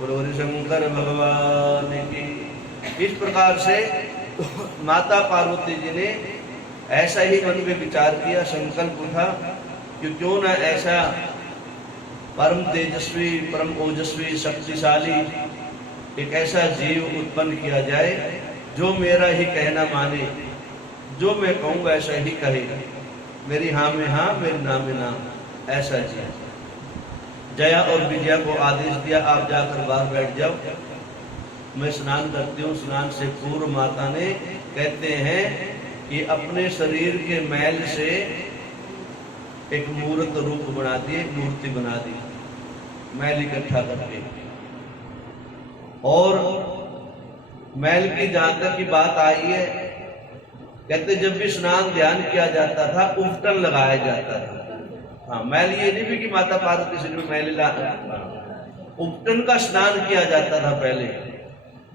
बोलो शंकर भगवान की। इस प्रकार से माता पार्वती जी ने ऐसा ही मन में विचार किया, संकल्प उठा कि क्यों न ऐसा परम तेजस्वी, परम ओजस्वी, शक्तिशाली एक ऐसा जीव उत्पन्न किया जाए जो मेरा ही कहना माने, जो मैं कहूँ ऐसा ही कहे, मेरी हाँ में हाँ, मेरी ना में ना, ऐसा जीव। जया और विजया को आदेश दिया, आप जाकर बाहर बैठ जाओ, मैं स्नान करती हूँ। स्नान से पूर्व माता ने कहते हैं कि अपने शरीर के मैल से एक मूर्त रूप बना दी, एक मूर्ति बना दी, मैल इकट्ठा करके। और मैल की जहां तक की बात आई है, कहते जब भी स्नान ध्यान किया जाता था उबटन लगाया जाता था। हाँ, मैल ये नहीं भी कि माता पार्वती शरीर में मैल ला, उबटन का स्नान किया जाता था पहले।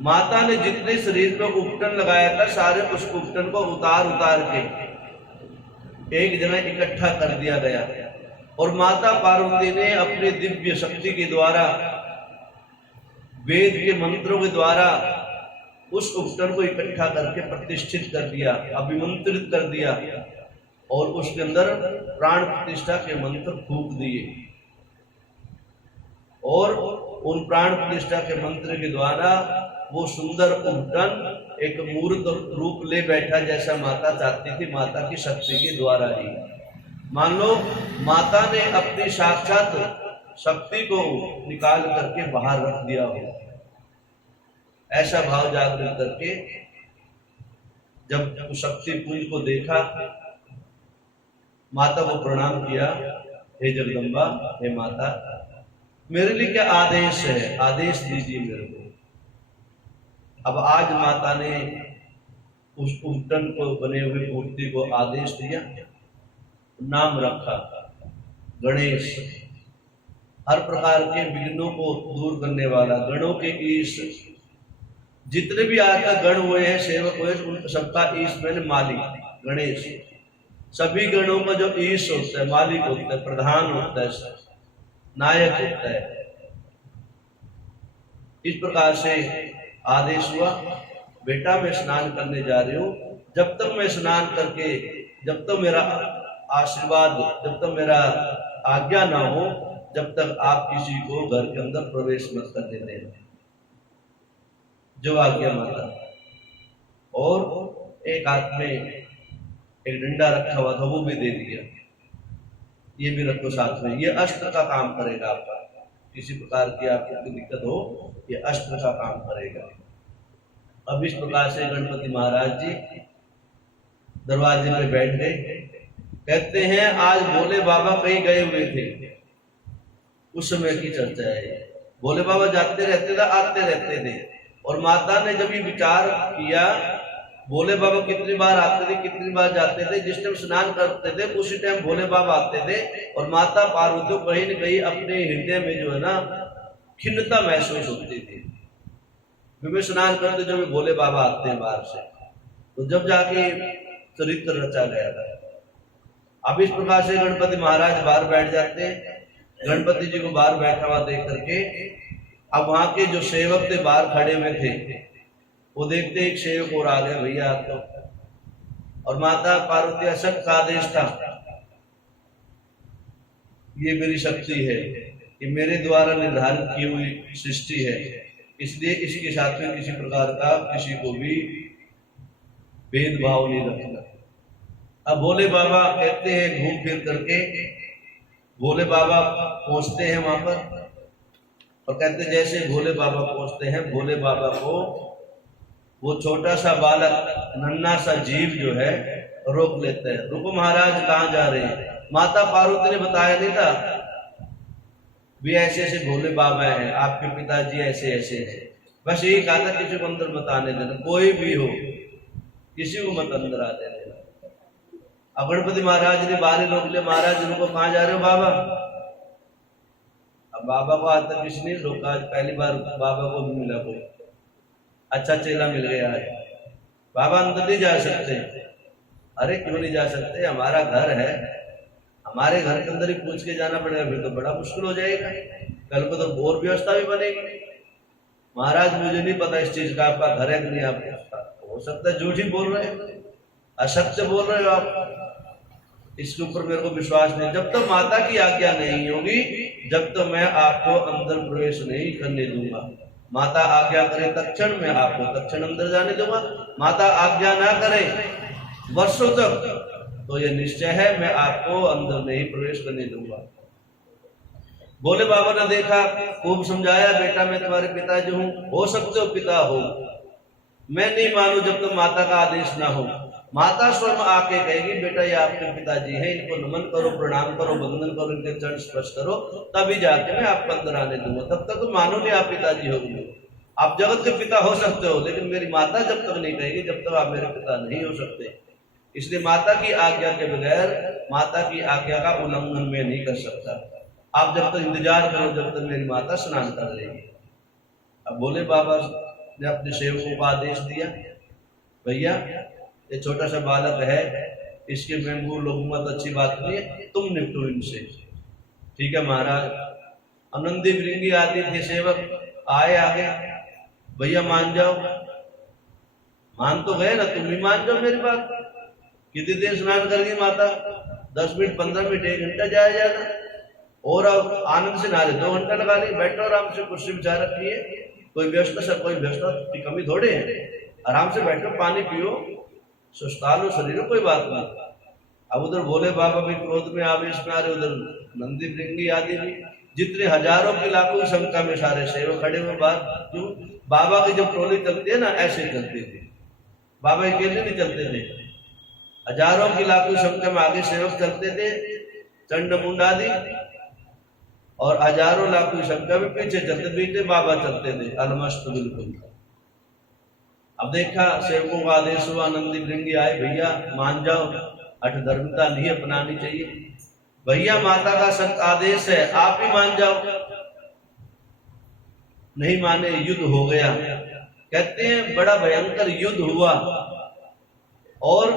माता ने जितने शरीर पे उपटन लगाया था सारे उस उपटन को उतार उतार के एक जगह इकट्ठा कर दिया गया। और माता पार्वती ने अपने दिव्य शक्ति के द्वारा, वेद के मंत्रों के द्वारा उस उपटन को इकट्ठा करके प्रतिष्ठित कर दिया, अभिमंत्रित कर दिया और उसके अंदर प्राण प्रतिष्ठा के मंत्र फूंक दिए। और उन प्राण प्रतिष्ठा के मंत्र के द्वारा वो सुंदर उपटन एक मूर्त रूप ले बैठा, जैसा माता चाहती थी, माता की शक्ति के द्वारा ही। मान लो माता ने अपनी साक्षात शक्ति को निकाल करके बाहर रख दिया हो, ऐसा भाव जागृत करके जब उस शक्ति पुंज को देखा, माता को प्रणाम किया, हे जगदम्बा, हे माता, मेरे लिए क्या आदेश है, आदेश दीजिए मेरे को। अब आज माता ने उस उपटन को बने हुए मूर्ति को आदेश दिया, नाम रखा गणेश, हर प्रकार के विघ्नों को दूर करने वाला, गणों के ईश। जितने भी आज तक गण हुए हैं, सेवक हुए, उन सबका ईश मैंने मालिक गणेश। सभी गणों का जो ईश होता है, मालिक होता है, प्रधान होता है, नायक होता है। इस प्रकार से आदेश हुआ, बेटा मैं स्नान करने जा रही हूँ, जब तक मैं स्नान करके, जब तक मेरा आशीर्वाद, जब तक मेरा आज्ञा ना हो, जब तक आप किसी को घर के अंदर प्रवेश मत करने देना, जो आज्ञा माता। और एक हाथ में एक डंडा रखा हुआ था, वो भी दे दिया, ये भी रखो साथ में, ये अस्त्र का काम करेगा आपका, किसी प्रकार की आपको कोई दिक्कत हो, ये अस्त्र का काम करेगा। अब इस प्रकार से गणपति महाराज जी दरवाजे पे बैठ गए। कहते हैं आज भोले बाबा कहीं गए हुए थे, उस समय की चर्चा है। भोले बाबा जाते रहते थे, आते रहते थे, और माता ने जब ये विचार किया, भोले बाबा कितनी बार आते थे, कितनी बार जाते थे, जिस टाइम स्नान करते थे उसी टाइम भोले बाबा आते थे। और माता पार्वती को कहीं न कहीं अपने हृदय में जो है ना खिन्नता महसूस होती थी, क्योंकि स्नान करते जब भोले बाबा आते हैं बाहर से, तो जब जाके चरित्र रचा गया था। अब इस प्रकार से गणपति महाराज बाहर बैठ जाते हैं। गणपति जी को बाहर बैठा हुआ देख करके अब वहां के जो सेवक थे बाहर खड़े हुए थे, वो देखते एक सेवक और आ गए, भैया आप तो। और माता पार्वती का सख्त आदेश था, ये मेरी शक्ति है, ये मेरे द्वारा निर्धारित की हुई सृष्टि है, इसलिए इसके साथ में किसी प्रकार का किसी को भी भेदभाव नहीं रखना। अब भोले बाबा कहते हैं, घूम फिर करके भोले बाबा पहुंचते हैं वहां पर, और कहते जैसे भोले बाबा पहुंचते हैं, भोले बाबा को वो छोटा सा बालक, नन्हा सा जीव जो है रोक लेता है। रुको महाराज, कहाँ जा रहे हैं? माता पार्वती ने बताया नहीं था भी ऐसे ऐसे भोले बाबा हैं, आपके पिताजी ऐसे ऐसे हैं, बस यही कहा था किसी को अंदर मत आने देना, कोई भी हो किसी को मत अंदर आने देना। अब गणपति महाराज ने बाहर रोक लिया, महाराज रुको, कहाँ जा रहे हो बाबा? अब बाबा को आज तक किसी ने रोका, आज पहली बार बाबा को भी मिला कोई अच्छा चेला मिल गया है। बाबा अंदर नहीं जा सकते। अरे क्यों नहीं जा सकते? हमारा घर है, हमारे घर के अंदर ही पूछ के जाना पड़ेगा, फिर तो बड़ा मुश्किल हो जाएगा, कल को तो और व्यवस्था भी बनेगी। महाराज मुझे नहीं पता इस चीज का, आपका घर है कि नहीं, आपको हो सकता है झूठ ही बोल रहे हैं, असत्य बोल रहे हो आप, इसके ऊपर मेरे को विश्वास नहीं। जब तक माता की आज्ञा नहीं होगी, जब तक मैं आपको अंदर प्रवेश नहीं करने दूंगा। माता आज्ञा करे तक्षण मैं आपको तक्षण अंदर जाने दूंगा, माता आज्ञा ना करे वर्षों तक, तो ये निश्चय है मैं आपको अंदर नहीं प्रवेश करने दूंगा। भोले बाबा ने देखा, खूब समझाया, बेटा मैं तुम्हारे पिताजी हूं, हो सकते हो पिता हो, मैं नहीं मानू जब तक माता का आदेश ना हो। माता स्वयं आके कहेगी बेटा ये आपके पिताजी हैं, इनको नमन करो, प्रणाम करो, वंदन करो, इनके चरण स्पर्श करो, तभी जाके मैं आपको अंदर आने दूंगा। तब तक तो मानो नहीं आप पिताजी होंगे। आप जगत के पिता हो सकते हो, लेकिन मेरी माता जब तक नहीं कहेगी तब तक आप मेरे पिता नहीं हो सकते। इसलिए माता की आज्ञा के बगैर, माता की आज्ञा का उल्लंघन मैं नहीं कर सकता। आप जब तक इंतजार करो जब तक मेरी माता स्नान कर लेगी। अब भोले बाबा ने अपने सेवकों को आदेश दिया, भैया ये छोटा सा बालक है, इसके मैं लूंगा तो अच्छी बात नहीं है, तुम निपटो इनसे। ठीक है महाराज। आनंदी भृंगी आदि थे सेवक, आए आगे, भैया मान जाओ। मान तो गए ना, तुम भी मान जाओ मेरी बात। कितनी देर स्नान करेगी माता? 10 मिनट, 15 मिनट, 1 घंटा जाया जाएगा। और अब आनंद से नहा रहे, 2 घंटा लगा ली, बैठो आराम से, कुर्सी बिछा रखी है, कोई व्यवस्था कोई व्यवस्था की कमी थोड़े है, आराम से बैठो, पानी पियो, सुस्ता लो शरीर, कोई बात नहीं। अब उधर भोले बाबा भी क्रोध में आवेश में आ रहे, उधर नंदी भृंगी आदि भी, जितने हजारों की लाखों की संख्या में सारे सेवक खड़े हुए बाहर। क्यों? बाबा की जब टोली चलती है ना, ऐसे चलते थे, बाबा अकेले नहीं चलते थे, हजारों की लाखों की संख्या में आगे सेवक चलते थे, चंड मुंड आदि, और हजारों लाखों की संख्या में पीछे चलते, पीछे बाबा चलते थे अलमस्त बिल्कुल। अब देखा सेवकों का आदेश हुआ, नंदी भृंगी आए, भैया मान जाओ, हठधर्मिता नहीं अपनानी चाहिए, भैया माता का सख्त आदेश है, आप ही मान जाओ। नहीं माने, युद्ध हो गया। कहते हैं बड़ा भयंकर युद्ध हुआ, और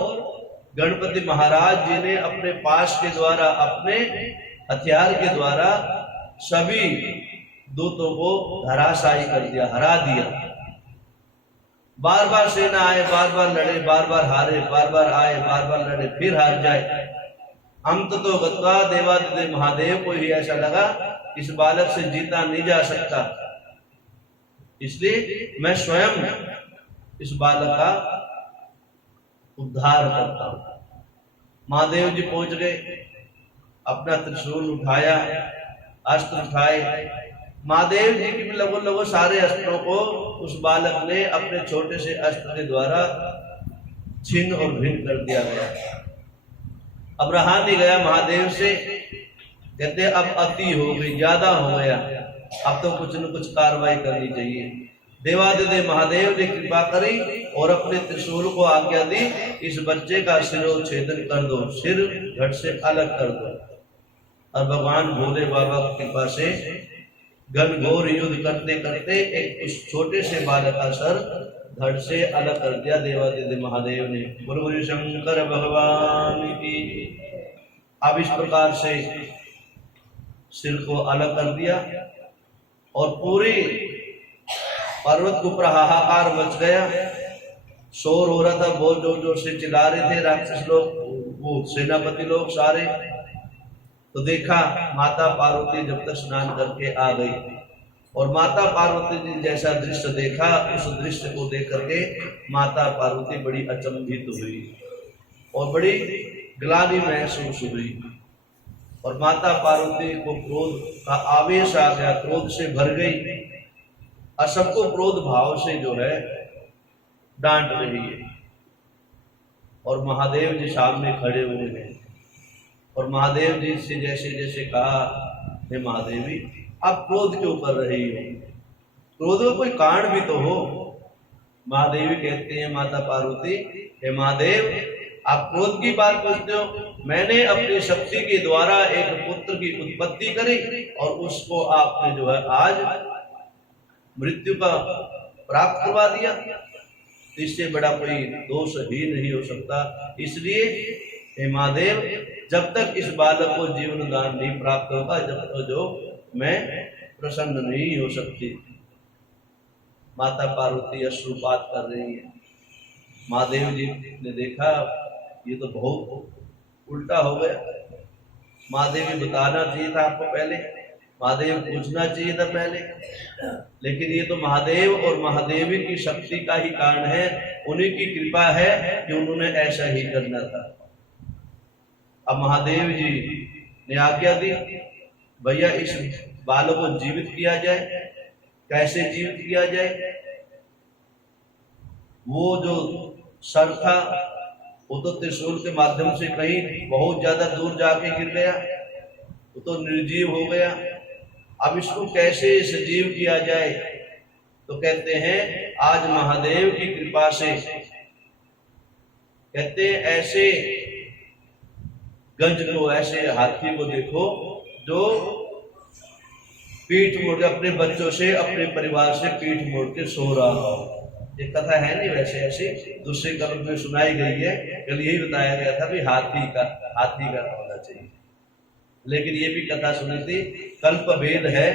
गणपति महाराज जी ने अपने पास के द्वारा, अपने हथियार के द्वारा सभी दूतों को धराशायी कर दिया, हरा दिया। बार बार सेना आए, बार बार लड़े, बार बार हारे, बार बार आए, बार बार लड़े, फिर हार जाए। अंत तो गत्वा देवादिदेव महादेव को ही ऐसा लगा इस बालक से जीता नहीं जा सकता, इसलिए मैं स्वयं इस बालक का उद्धार करता हूं। महादेव जी पहुंच गए, अपना त्रिशूल उठाया, अस्त्र उठाए, महादेव जी की लगो सारे अस्त्रों को उस बालक ने अपने छोटे से अस्त्र के द्वारा छिन्न और भिन्न कर दिया गया। अब रहा नहीं गया महादेव से, कहते अब अति हो गई, ज्यादा हो गया, अब तो कुछ न कुछ कार्रवाई करनी चाहिए। देवादिदेव महादेव ने कृपा करी और अपने त्रिशूल को आज्ञा दी, इस बच्चे का शिरोच्छेदन कर दो, सिर घट से अलग कर दो। और भगवान भोले बाबा की कृपा से घनघोर युद्ध करते करते एक उस छोटे से बालक का सर धड़ से अलग कर दिया देवादिदेव महादेव ने। बोलो शंकर भगवान की। अब इस प्रकार से सिर को अलग कर दिया, और पूरे पर्वत के ऊपर हाहाकार मच गया, शोर हो रहा था, बहुत जोर जोर से चिल्ला रहे थे राक्षस लोग, वो सेनापति लोग सारे। तो देखा माता पार्वती जब तक स्नान करके आ गई, और माता पार्वती ने जैसा दृश्य देखा, उस दृश्य को देख करके माता पार्वती बड़ी अचंभित हुई और बड़ी ग्लानि महसूस हुई, और माता पार्वती को क्रोध का आवेश आ गया, क्रोध से भर गई, और सबको क्रोध भाव से जो है डांट रही है। और महादेव जी सामने खड़े हुए हैं, और महादेव जी से जैसे जैसे कहा, हे महादेवी आप क्रोध क्यों कर रही हो, क्रोध का कोई कारण भी तो हो। महादेवी कहते हैं माता पार्वती, हे महादेव आप क्रोध की बात पूछते हो, मैंने अपनी शक्ति के द्वारा एक पुत्र की उत्पत्ति करी, और उसको आपने जो है आज मृत्यु का प्राप्त करवा दिया, इससे बड़ा कोई दोष ही नहीं हो सकता। इसलिए हे महादेव जब तक इस बालक को जीवन दान नहीं प्राप्त होगा, जब तक जो मैं प्रसन्न नहीं हो सकती। माता पार्वती अश्रुपात कर रही है। महादेव जी ने देखा ये तो बहुत उल्टा हो गया। महादेव जी बताना चाहिए था आपको पहले, महादेव पूछना चाहिए था पहले, लेकिन ये तो महादेव और महादेवी की शक्ति का ही कारण है, उन्हीं की कृपा है कि उन्होंने ऐसा ही करना था। अब महादेव जी ने आज्ञा दी, भैया इस बालक को जीवित किया जाए। कैसे जीवित किया जाए? वो जो सर था वो तो त्रिशूल के माध्यम से कहीं बहुत ज्यादा दूर जाके गिर गया, वो तो निर्जीव हो गया। अब इसको कैसे सजीव किया जाए? तो कहते हैं आज महादेव की कृपा से, कहते हैं ऐसे गंज को, ऐसे हाथी को देखो जो पीठ मोड़ के अपने बच्चों से, अपने परिवार से पीठ मोड़ के सो रहा हो। ये कथा है नहीं, वैसे ऐसे दूसरे कल्प में सुनाई गई है। कल यही बताया गया था भी हाथी का होना चाहिए, लेकिन ये भी कथा सुनी थी। कल्प भेद है,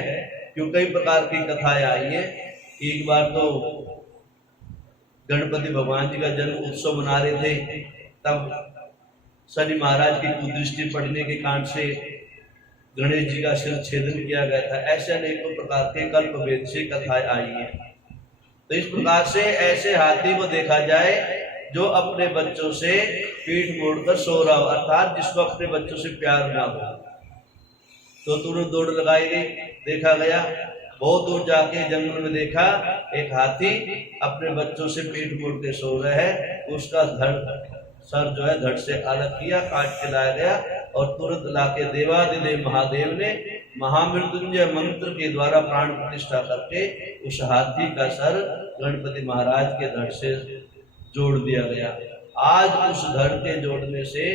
क्यों कई प्रकार की कथाएं आई है। एक बार तो गणपति भगवान जी का जन्म उत्सव मना रहे थे, तब शनि महाराज की कुदृष्टि पड़ने के कारण से गणेश जी का सिर छेदन किया गया था। ऐसे अनेकों प्रकार के कल्प भेद से कथाएं आई है। तो इस प्रकार से ऐसे हाथी को देखा जाए जो अपने बच्चों से पीठ मोड़कर सो रहा हो, अर्थात जिसको अपने बच्चों से प्यार ना हो। तो तुरंत दौड़ लगाई गई, देखा गया, बहुत दूर जाके जंगल में देखा एक हाथी अपने बच्चों से पीठ मोड़ के सो रहा है। उसका सर जो है धड़ से अलग किया, काट के लाया गया और तुरंत लाके देवादिदेव महादेव ने महामृत्युंजय मंत्र के द्वारा प्राण प्रतिष्ठा करके उस हाथी का सर गणपति महाराज के धड़ से जोड़ दिया गया। आज उस धड़ के जोड़ने से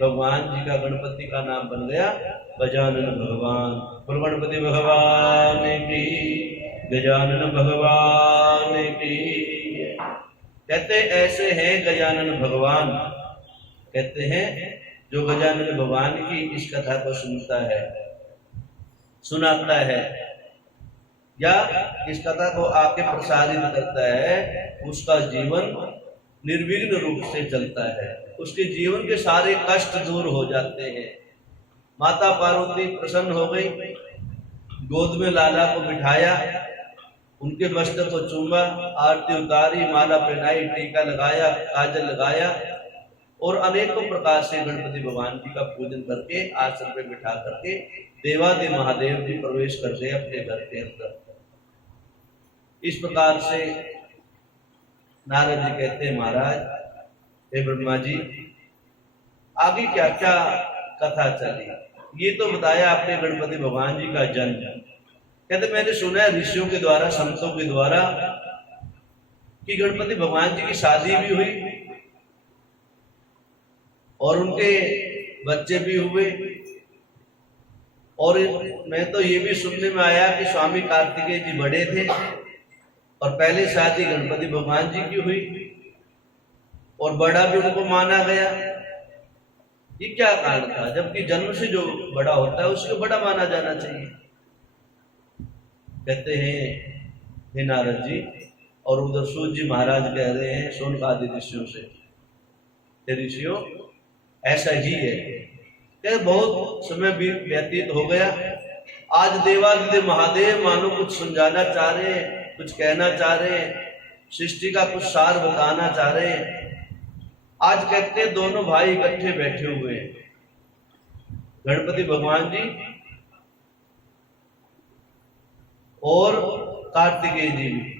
भगवान जी का, गणपति का नाम बन गया गजानन भगवान। और गणपति भगवान की, गजानन भगवान की। कहते ऐसे हैं गजानन भगवान, कहते हैं जो गजानन भगवान की इस कथा को सुनता है, सुनाता है या इस कथा को आके प्रसारित करता है, उसका जीवन निर्विघ्न रूप से चलता है। उसके जीवन के सारे कष्ट दूर हो जाते हैं। माता पार्वती प्रसन्न हो गई, गोद में लाला को बिठाया, उनके मस्तक को चूमा, आरती उतारी, माला पहनाई, टीका लगाया, काजल लगाया और अनेकों प्रकार से गणपति भगवान जी का पूजन करके आसन पे बिठा करके देवादि महादेव जी प्रवेश कर गए अपने घर के अंदर। इस प्रकार से नारद जी कहते हैं, महाराज हे ब्रह्मा जी, आगे क्या क्या कथा चली? ये तो बताया आपने गणपति भगवान जी का जन्म। कहते मैंने सुना है ऋषियों के द्वारा, संतों के द्वारा कि गणपति भगवान जी की शादी भी हुई और उनके बच्चे भी हुए। और मैं तो ये भी सुनने में आया कि स्वामी कार्तिकेय जी बड़े थे और पहले शादी गणपति भगवान जी की हुई और बड़ा भी उनको माना गया। ये क्या कारण था? जबकि जन्म से जो बड़ा होता है उसको बड़ा माना जाना चाहिए। कहते हैं हे नारद जी, और उधर सूत जी महाराज कह रहे हैं शौनकादि ऋषियों से, हे ऋषियों ऐसा ही है। बहुत समय भी व्यतीत हो गया, आज देवादिदेव महादेव मानो कुछ समझाना चाह रहे हैं, कुछ कहना चाह रहे हैं, सृष्टि का कुछ सार बताना चाह रहे हैं। आज कहते हैं दोनों भाई इकट्ठे बैठे हुए हैं, गणपति भगवान जी और कार्तिकेय जी भी।